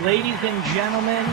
Ladies and gentlemen,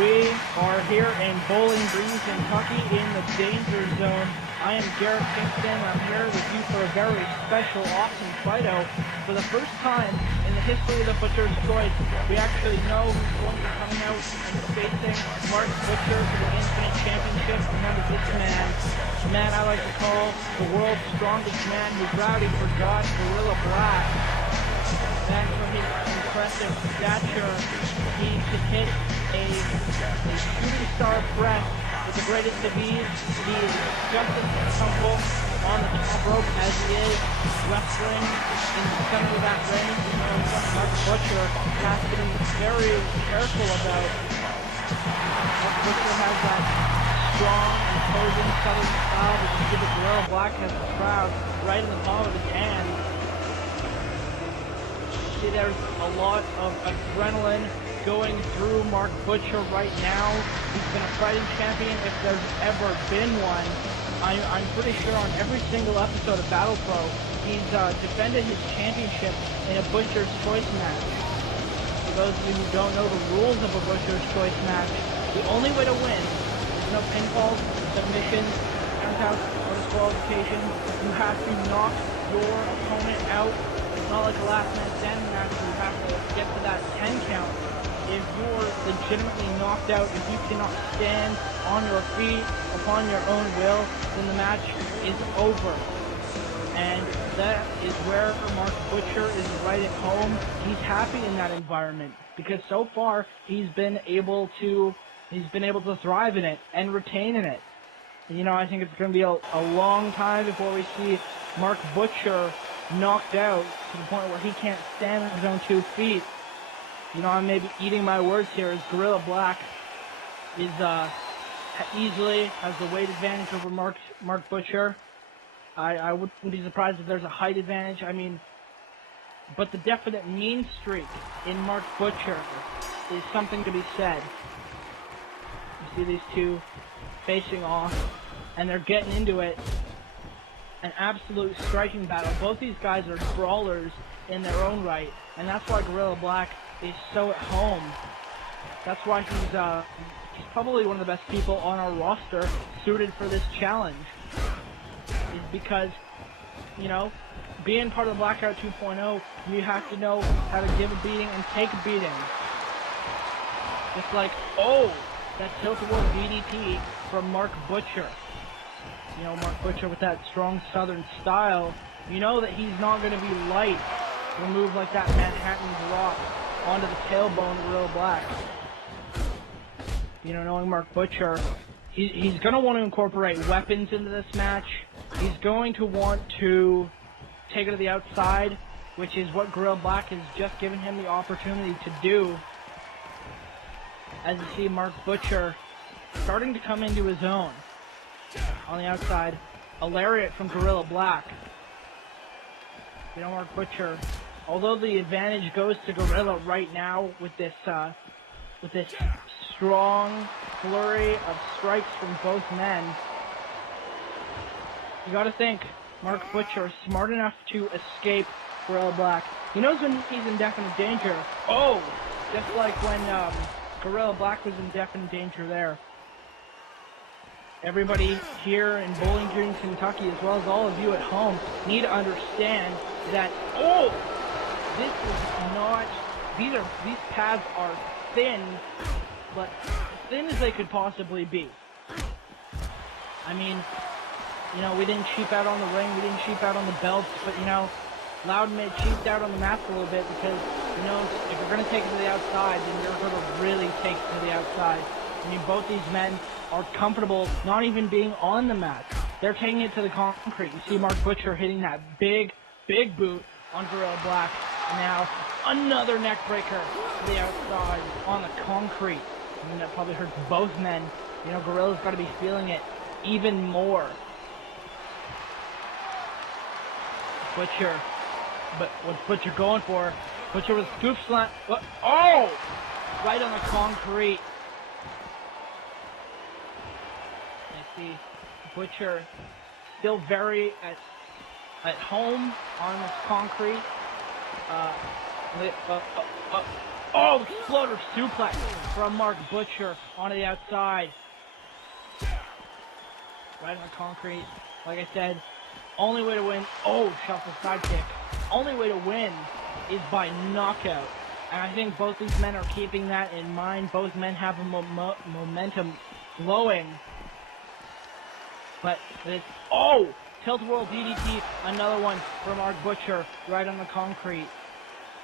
we are here in Bowling Green, Kentucky in the Danger Zone. I am Garrett Kingston. I'm here with you for a very special, awesome fight-out. For the first time in the history of the Butcher's Choice, we actually know who's going to be coming out and facing Mark Butcher for the Infinite Championship. And that is this man, the man I like to call the world's strongest man who's rowdy for God, Guerrilla Black. And for his impressive stature, he can hit a shooting star press with the greatest of ease. He is just as comfortable on the top rope as he is wrestling in the center of that ring. You know, Mark Butcher has to be very careful about. Mark Butcher has that strong, imposing southern style, but you see the Guerrilla Black has the crowd right in the palm of his hand. See, there's a lot of adrenaline going through Mark Butcher right now. He's been a fighting champion if there's ever been one. I'm pretty sure on every single episode of Battle Pro, he's defended his championship in a Butcher's Choice match. For those of you who don't know the rules of a Butcher's Choice match, the only way to win is no pinfalls, submissions, countouts, or disqualification. You have to knock your opponent out. It's not like a last man standing match where you have to get to that 10 count. If you're legitimately knocked out, if you cannot stand on your feet upon your own will, then the match is over. And that is where Mark Butcher is right at home. He's happy in that environment because so far he's been able to thrive in it and retain in it. And, you know, I think it's going to be a long time before we see Mark Butcher knocked out to the point where he can't stand on his own 2 feet. You know, I may be eating my words here as Guerrilla Black is easily has the weight advantage over Mark Butcher. I wouldn't be surprised if there's a height advantage. I mean, but the definite mean streak in Mark Butcher is something to be said. You see these two facing off, and they're getting into it. An absolute striking battle. Both these guys are brawlers in their own right, and that's why Guerrilla Black is so at home. That's why he's probably one of the best people on our roster suited for this challenge. Is because, you know, being part of the Blackout 2.0, you have to know how to give a beating and take a beating. Just like, oh, that tilt-a-whirl DDT from Mark Butcher. You know, Mark Butcher with that strong southern style, you know that he's not going to be light to a move like that Manhattan drop onto the tailbone of Guerrilla Black. You know, knowing Mark Butcher, he's going to want to incorporate weapons into this match. He's going to want to take it to the outside, which is what Guerrilla Black has just given him the opportunity to do. As you see Mark Butcher starting to come into his own. On the outside, a lariat from Guerrilla Black. You know, Mark Butcher, although the advantage goes to Guerrilla right now with this strong flurry of strikes from both men, you gotta think Mark Butcher is smart enough to escape Guerrilla Black. He knows when he's in definite danger. Oh! Just like when Guerrilla Black was in definite danger there. Everybody here in Bowling Green, Kentucky, as well as all of you at home, need to understand that, oh, this is not, these pads are thin, but as thin as they could possibly be. I mean, you know, we didn't cheap out on the ring, we didn't cheap out on the belts, but, you know, Loudon cheaped out on the mats a little bit because, you know, if you're going to take it to the outside, then you're going to really take it to the outside. I mean, both these men are comfortable not even being on the mat. They're taking it to the concrete. You see Mark Butcher hitting that big boot on Guerrilla Black. And now another neck breaker to the outside on the concrete. I mean, that probably hurts both men. You know, Guerrilla's got to be feeling it even more. Butcher, but what's Butcher going for? Butcher with scoop slam. What? Oh! Right on the concrete. See Butcher still very at home on this concrete. Oh, exploder suplex from Mark Butcher onto the outside. Right on the concrete. Like I said, only way to win. Oh, shuffle sidekick. Only way to win is by knockout. And I think both these men are keeping that in mind. Both men have a momentum flowing. But this, oh, tilt-a-whirl DDT, another one from Mark Butcher right on the concrete.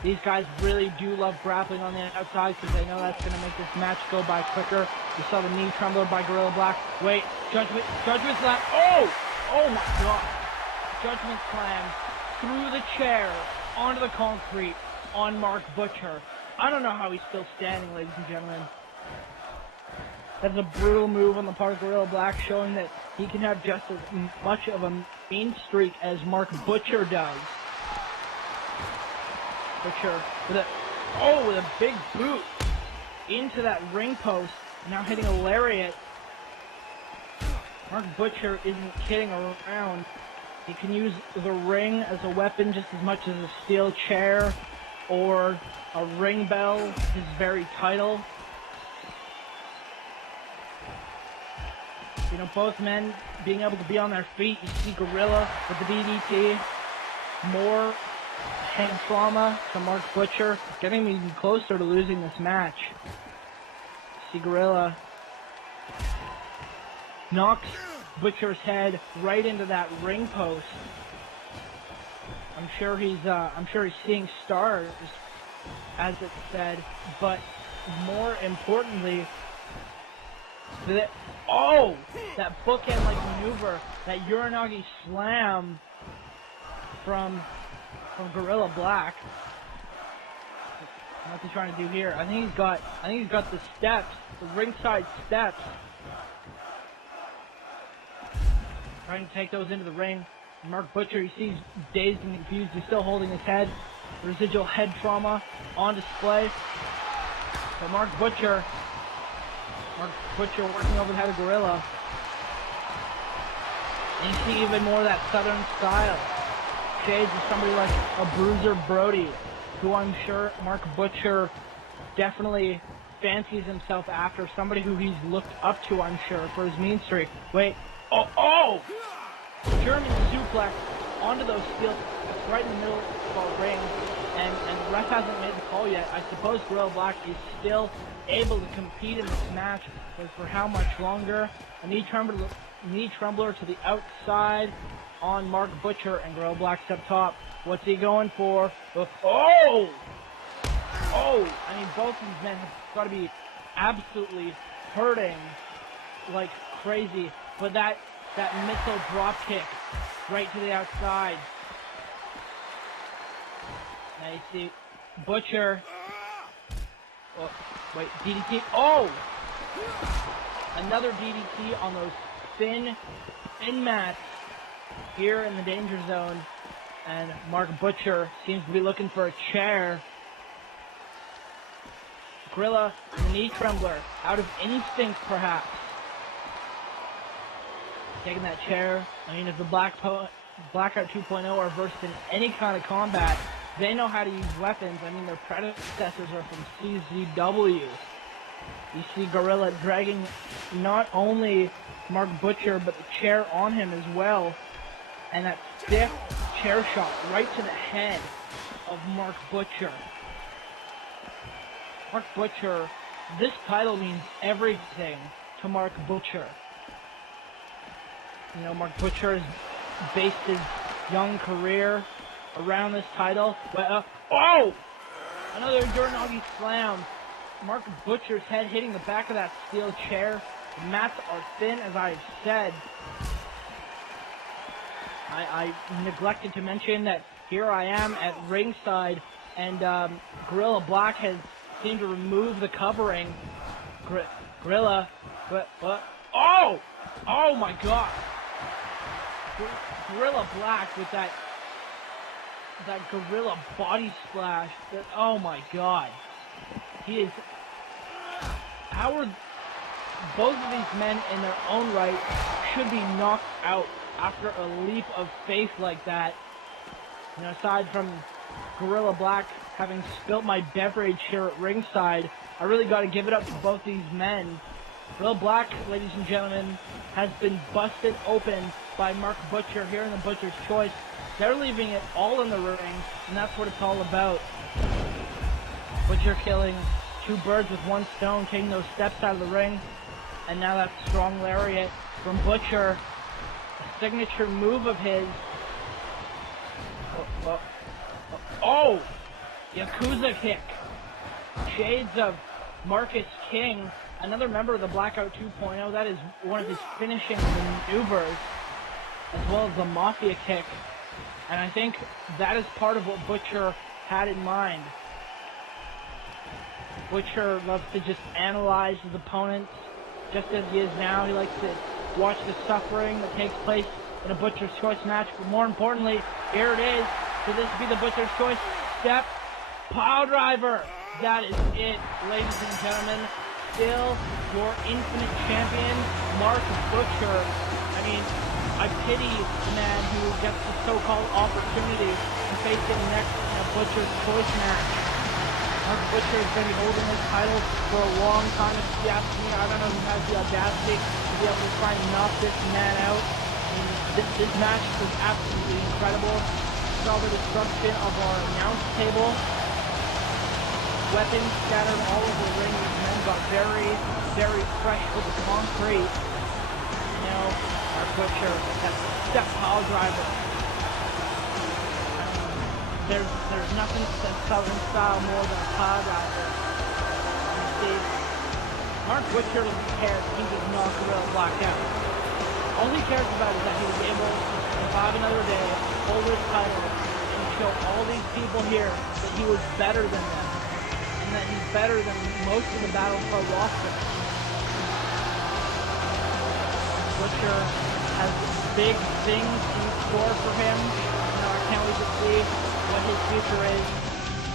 These guys really do love grappling on the outside because they know that's going to make this match go by quicker. You saw the knee trembler by Guerrilla Black. Wait, Judgment Slam. Oh my God. Judgment Slam through the chair onto the concrete on Mark Butcher. I don't know how he's still standing, ladies and gentlemen. That's a brutal move on the part of Guerrilla Black, showing that he can have just as much of a mean streak as Mark Butcher does. Butcher with a big boot into that ring post, now hitting a lariat. Mark Butcher isn't kidding around. He can use the ring as a weapon just as much as a steel chair or a ring bell, his very title. You know, both men being able to be on their feet. You see Guerrilla with the DDT. More head trauma to Mark Butcher, getting him even closer to losing this match. See Guerrilla knocks Butcher's head right into that ring post. I'm sure he's seeing stars, as it said, but more importantly, that bookend-like maneuver, that Uranagi slam from Guerrilla Black. What's he trying to do here? I think he's got the steps, the ringside steps. Trying to take those into the ring. Mark Butcher, you see he's dazed and confused. He's still holding his head. Residual head trauma on display. So Mark Butcher working over the head of Guerrilla. And you see even more of that southern style. Shades of somebody like a Bruiser Brody, who I'm sure Mark Butcher definitely fancies himself after. Somebody who he's looked up to, I'm sure, for his mean streak. Wait. Oh! German suplex onto those steel right in the middle of our ring, and the ref hasn't made the call yet. I suppose Guerrilla Black is still able to compete in this match, but for how much longer? A knee trembler to the outside on Mark Butcher, and Guerrilla Black's up top. What's he going for? Oh! I mean, both of these men have got to be absolutely hurting like crazy. But that missile drop kick right to the outside. Now you see Butcher. Oh, wait, DDT. Oh! Another DDT on those thin mats here in the danger zone. And Mark Butcher seems to be looking for a chair. Guerrilla, knee trembler, out of instinct perhaps. Taking that chair. I mean, if the Blackout 2.0 are versed in any kind of combat, they know how to use weapons. I mean, their predecessors are from CZW. You see Guerrilla dragging not only Mark Butcher, but the chair on him as well. And that stiff chair shot right to the head of Mark Butcher. Mark Butcher, this title means everything to Mark Butcher. You know, Mark Butcher has based his young career around this title. But, another Uranagi slam. Mark Butcher's head hitting the back of that steel chair. The mats are thin, as I've said. I neglected to mention that here I am at ringside, and Guerrilla Black has seemed to remove the covering. Guerrilla, oh my God! Guerrilla Black with that Guerrilla body splash. Oh my God! He is. How are both of these men in their own right should be knocked out after a leap of faith like that? You know, aside from Guerrilla Black having spilt my beverage here at ringside. I really got to give it up to both these men. Real Black, ladies and gentlemen, has been busted open by Mark Butcher here in the Butcher's Choice. They're leaving it all in the ring, and that's what it's all about. Butcher killing two birds with one stone, taking those steps out of the ring. And now that strong lariat from Butcher, a signature move of his. Oh! Yakuza kick. Shades of Marcus King, another member of the Blackout 2.0. That is one of his finishing maneuvers, as well as the Mafia kick. And I think that is part of what Butcher had in mind. Butcher loves to just analyze his opponents, just as he is now. He likes to watch the suffering that takes place in a Butcher's Choice match. But more importantly, here it is. Could this be the Butcher's Choice step? Pile driver. That is it, ladies and gentlemen. Still your infinite champion, Mark Butcher. I mean, I pity the man who gets the so-called opportunity to face him next in a Butcher's Choice match. Mark Butcher has been holding his title for a long time, if you ask me. I don't know who has the audacity to be able to try and knock this man out. I mean, this match was absolutely incredible. Saw the destruction of our announce table. Weapons scattered all over the ring. These men got very, very fresh with the concrete. You know, Mark Butcher, that step pile driver. There's nothing that Southern style more than a pile driver. You see, Mark Butcher doesn't care if he just knocks Guerrilla Black out. All he cares about is that he was able to survive another day, hold his title, and show all these people here that he was better than them, and that he's better than most of the Battle Pro roster. Butcher has big things in store for him. You know, I can't wait to see what his future is.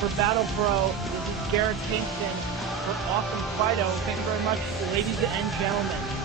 For Battle Pro, this is Garrett Kingston for Awesome Fido. Thank you very much, ladies and gentlemen.